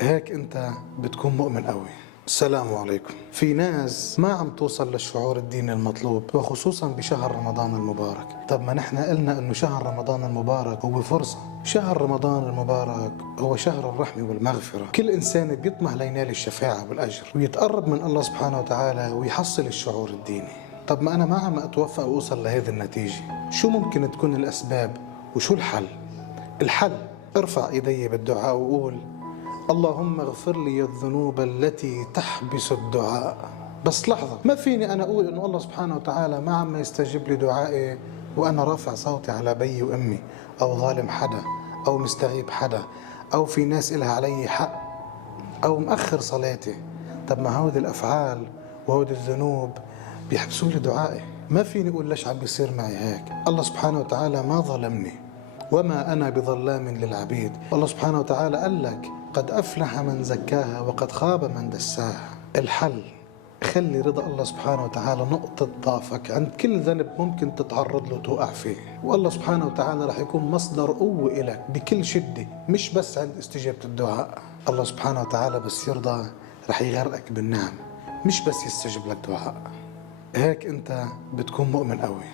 هيك أنت بتكون مؤمن قوي. السلام عليكم. في ناس ما عم توصل للشعور الديني المطلوب، وخصوصا بشهر رمضان المبارك. طب ما نحن قلنا انه شهر رمضان المبارك هو فرصة. شهر رمضان المبارك هو شهر الرحمة والمغفرة. كل انسان بيطمح لينال الشفاعة والاجر ويتقرب من الله سبحانه وتعالى ويحصل الشعور الديني. طب ما انا ما عم اتوفق واوصل لهذه النتيجة، شو ممكن تكون الاسباب وشو الحل؟ الحل، ارفع ايدي بالدعاء وقول: اللهم اغفر لي الذنوب التي تحبس الدعاء. بس لحظة، ما فيني أنا أقول إنه الله سبحانه وتعالى ما عم يستجيب لي دعائي وأنا رافع صوتي على بي وأمي، أو ظالم حدا، أو مستغيب حدا، أو في ناس إلها علي حق، أو مأخر صلاتي. طب ما هودي الأفعال وهودي الذنوب بيحبسوا لي دعائي. ما فيني أقول ليش عم بيصير معي هيك. الله سبحانه وتعالى ما ظلمني، وما أنا بظلام للعبيد. الله سبحانه وتعالى قال لك: قد أفلح من زكاها وقد خاب من دساها. الحل، خلي رضا الله سبحانه وتعالى نقطة ضعفك عند كل ذنب ممكن تتعرض له توقع فيه، والله سبحانه وتعالى رح يكون مصدر قوة إلك بكل شدة، مش بس عند استجابة الدعاء. الله سبحانه وتعالى بس يرضى رح يغرقك بالنعم، مش بس يستجيب لك دعاء. هيك أنت بتكون مؤمن قوي.